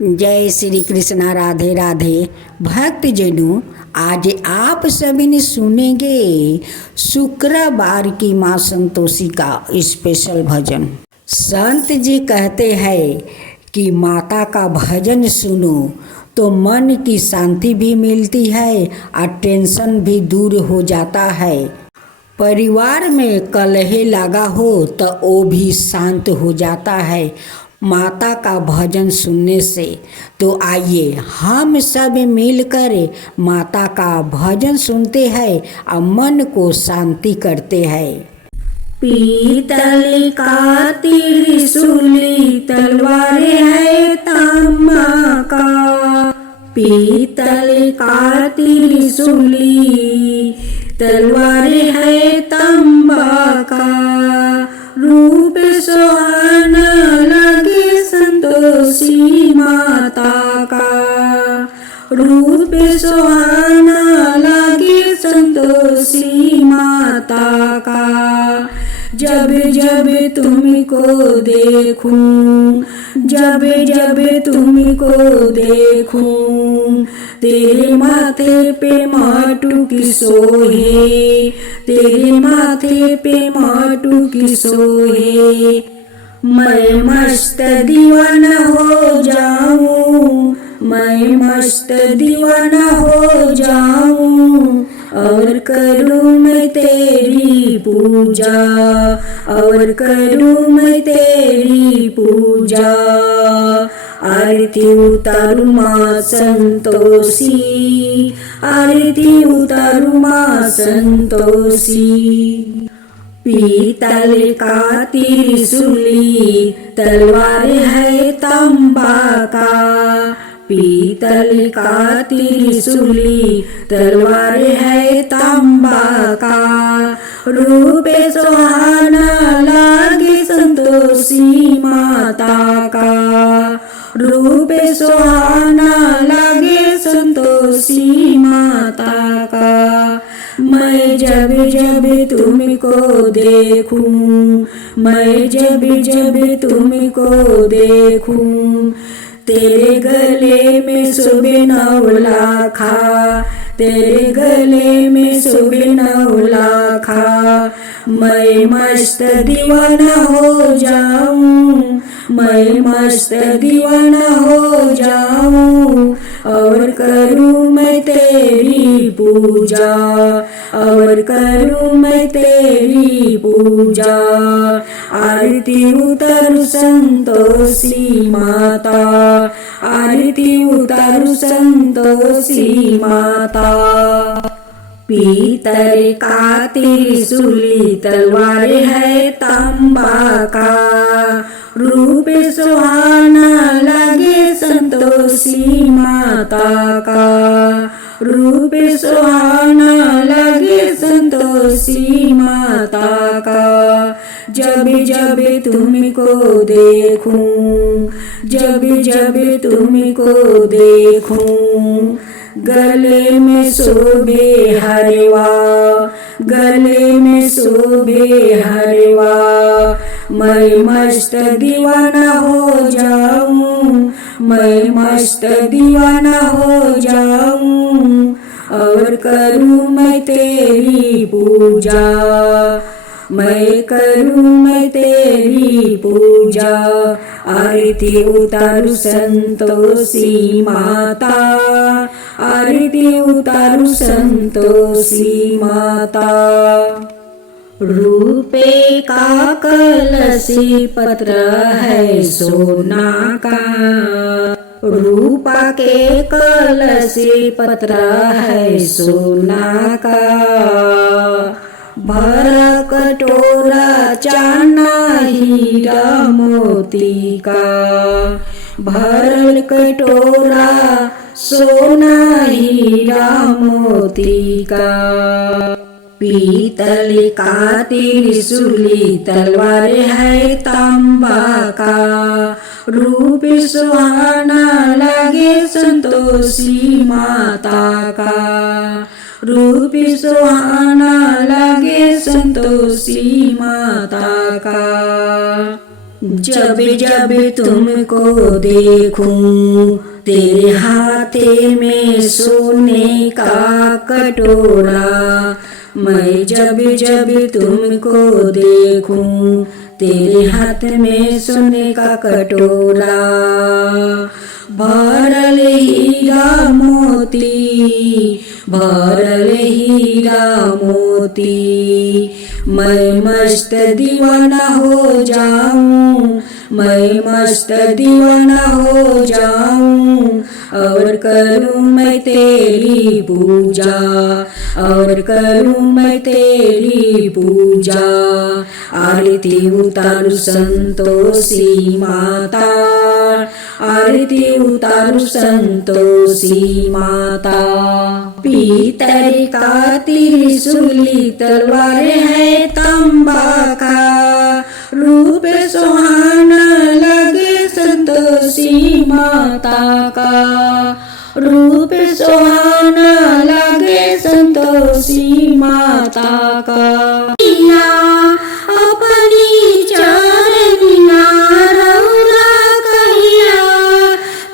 जय श्री कृष्णा। राधे राधे। भक्तजनों, आज आप सभी ने सुनेंगे शुक्रवार की माँ संतोषी का स्पेशल भजन। संत जी कहते हैं कि माता का भजन सुनो तो मन की शांति भी मिलती है और टेंशन भी दूर हो जाता है। परिवार में कलह लगा हो तो वो भी शांत हो जाता है माता का भजन सुनने से। तो आइए हम सब मिलकर माता का भजन सुनते हैं और मन को शांति करते हैं। पीतल का त्रिशूली तलवार है तांबा का, पीतल का त्रिशूली तलवार है तांबा का, रूप सुहाना लगे संतोषी माता का, रूप सुहाना लगे संतोषी माता का। जब जब तुमको देखूं, जब जब तुमको देखूं, तेरे माथे पे माटू की सोहे, तेरे माथे पे माटू की सोहे। मैं मस्त दीवाना हो जाऊं, मैं मस्त दीवाना हो जाऊं, और करूं मैं तेरी पूजा, और करूं मैं तेरी पूजा। आरती उतारू माँ संतोषी, आरती उतारू माँ संतोषी। पीतल का त्रिशूली तलवार है तांबा का, पीतल का त्रिशूली तलवार है तांबा का, रूप सुहाना लागे संतोषी माता का, रूप सुहाना लागे संतोषी माता का। मैं जब जब तुमको देखूं, मैं जब जब तुमको देखूं, तेरे गले में शोभे नवलाखा, तेरे गले में शोभे नवलाखा। मैं मस्त दीवाना हो जाऊं, मैं मस्त दीवाना हो जाऊं, और करूं मैं तेरी पूजा, और करूं मैं तेरी पूजा। आरती उतारू संतोषी माता, आरती उतारू संतोषी माता। पीतल का त्रिशूली तलवार है तांबा का, रूप सुहाना लगे संतोषी माता का, रूप सुहाना लगे संतोषी माता का। जब जब तुमको देखूं, जब जब तुमको देखूं, गले में शोभे हरवा, गले में शोभे हरवा। मैं मस्त दीवाना हो जाऊं, मैं मस्त दीवाना हो जाऊं, और करूं मैं तेरी पूजा, मैं करूं मैं तेरी पूजा। आरती उतारू संतोषी माता, आरती उतारू संतोषी माता। रूपे का कलशी पत्र है सोना का, रूपा के कलशी पत्र है सोना का। भरा कटोरा चाना हीरा मोती का, भरल कटोरा सोना हीरा मोती का। पीतल का त्रिशूली तलवार है तांबा का, रूप सुहाना लगे संतोषी माता का, रूप सुहाना लगे संतोषी माता का। जब जब तुमको देखूं तेरे हाथे में सोने का कटोरा, मैं जब जब तुमको देखूं तेरे हाथ में सोने का कटोरा, भरल हीरा मोती, भरल हीरा मोती, मैं मस्त दीवाना हो जाऊं, मैं मस्त दीवाना हो जाऊं, और करूं मैं तेरी पूजा, और करूं मैं तेरी पूजा, आरती उतारू संतोषी माता, आरती उतारू संतोषी माता। पीतल का त्रिशूली तलवार है तांबा का, रूप सुहाना लगे संतोषी माता का, रूप सुहाना लगे संतोषी माता का। अपनी चरनिया रौरा कहिया,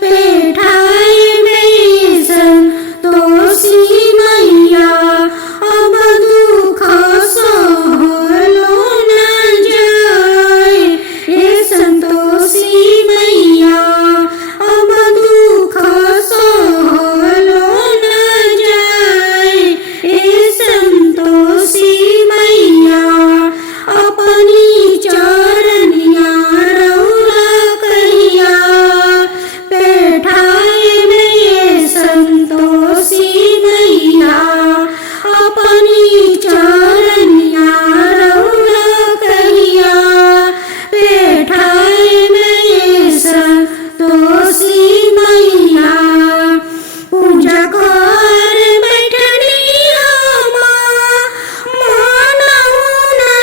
बैठाए में संतोषी मैया, अब दुख सहलो न जाए, हे संतोषी मैया, अब दुख सहलो न जाए, हे संतोषी मैया, अपनी चरनिया रौरा कहिया, बैठाए में संतोषी मैया, अपनी चरनिया रौरा कहिया, बैठाए में संतोषी मैया। पूजा कर बैठनी मन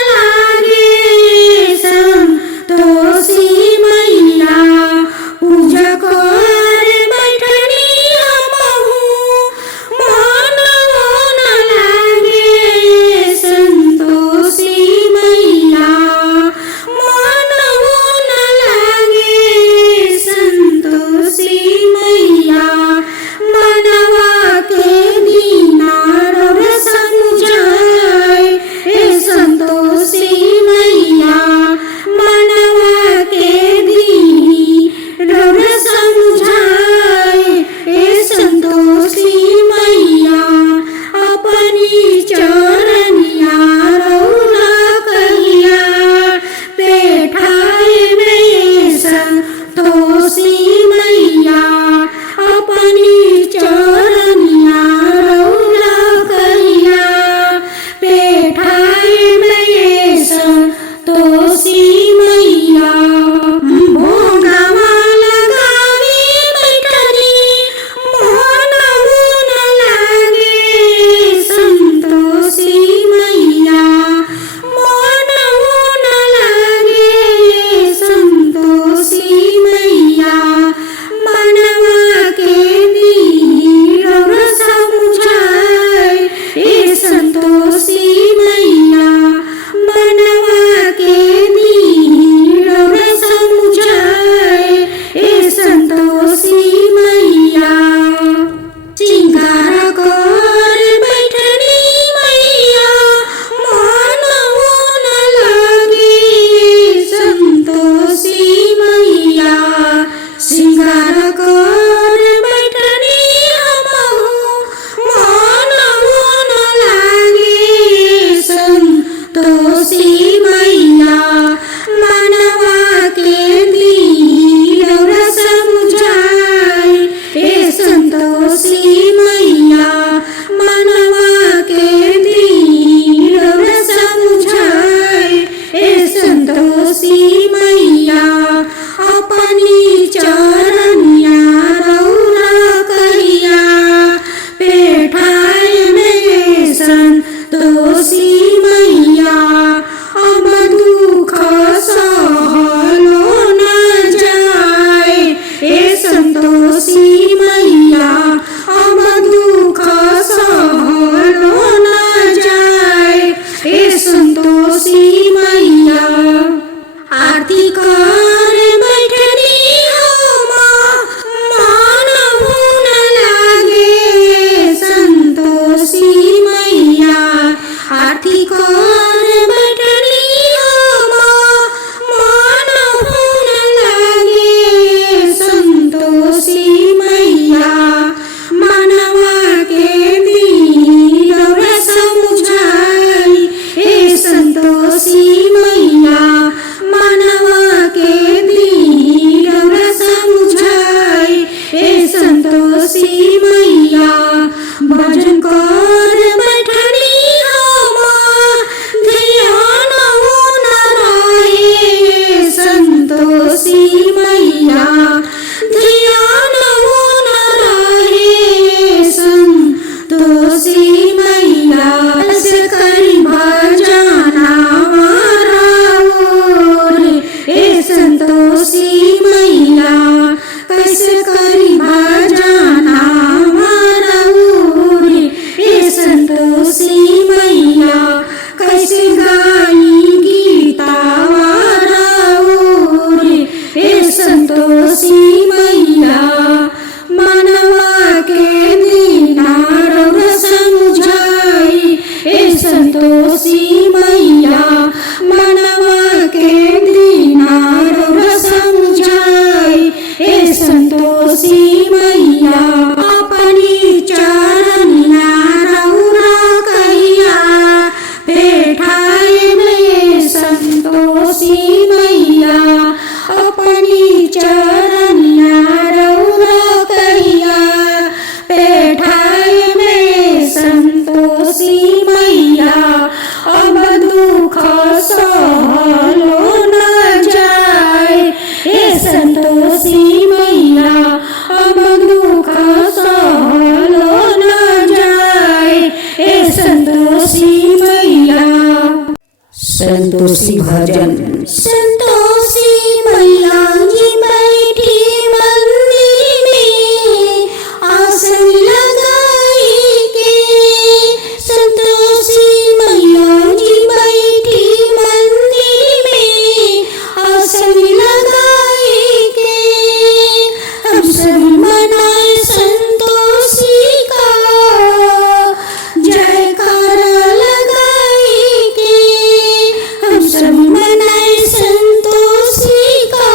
लागे संतोषी मैया, पूजा कर बैठनी मन लागे संतोषी मैया, मन लागे संतोषी मैया, मनवा के दीना रव समझाए, हे संतोषी मैया, मनवा के दी रव समझाए, हे संतोषी मैया, अपनी चरनिया रौरा कहिया, बैठाए में संतोषी मैया, अपनी चरनिया रौरा कहिया, बैठाए में संतोषी मैया। भोगवा लगावी बैठनी मन लागे संतोषी मैया, मन लागे संतोषी मैया, मनवा के दी रव समझाए, हे संतोषी मैया, मनवा के दी रव समझाए, हे संतोषी मैया। सिंगार कर बैठनी मैया, मन लागे संतोषी मैया, सिंगार कर बैठनी मन लागे संतोषी मैया, मनवा के दी रौरा समझाए, हे संतोषी मैया, मनवा के दी रौरा समझाए, हे संतोषी मैया, अपनी चरनिया रौरा कहिया, बैठाए में संतोषी मैया, अब दुख सहलो न जाए, हे संतोषी मैया, अब दुख सहलो न जाए, हे संतोषी मैया। आरती कर संतोषी मैया ध्यान हो न रहे संतोषी मैया बस करी भजना रे ए संतोषी मैया कैसे करी भजना रे ए संतोषी मैया कैसे गाई गीता रे ए संतोषी मैया मनवा के दीना रौर समझाई ए संतोषी मैया मनवा के दीना रौर समझाई ए संतोषी मैया अपनी चरनिया रौरा कहिया बैठाए में संतोषी मैया अपनी चरनिया रौरा कहिया बैठाए में संतोषी मैया अब दुख सहलो न जाए ए संतोषी मैया अब दुख सहलो न जाए ए संतोषी मैया। संतोषी भजन। संतोषी मैया जी बैठी मंदिर में आसन लगाई के संतोषी मैया जी बैठी मंदिर में आसन लगाई के हम सब मनाए संतोषी का जयकारा लगाई के हम सब मनाए संतोषी का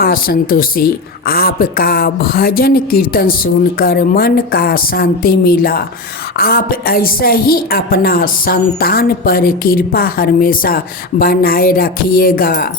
माँ संतोषी, आपका भजन कीर्तन सुनकर मन का शांति मिला। आप ऐसा ही अपना संतान पर कृपा हमेशा बनाए रखिएगा।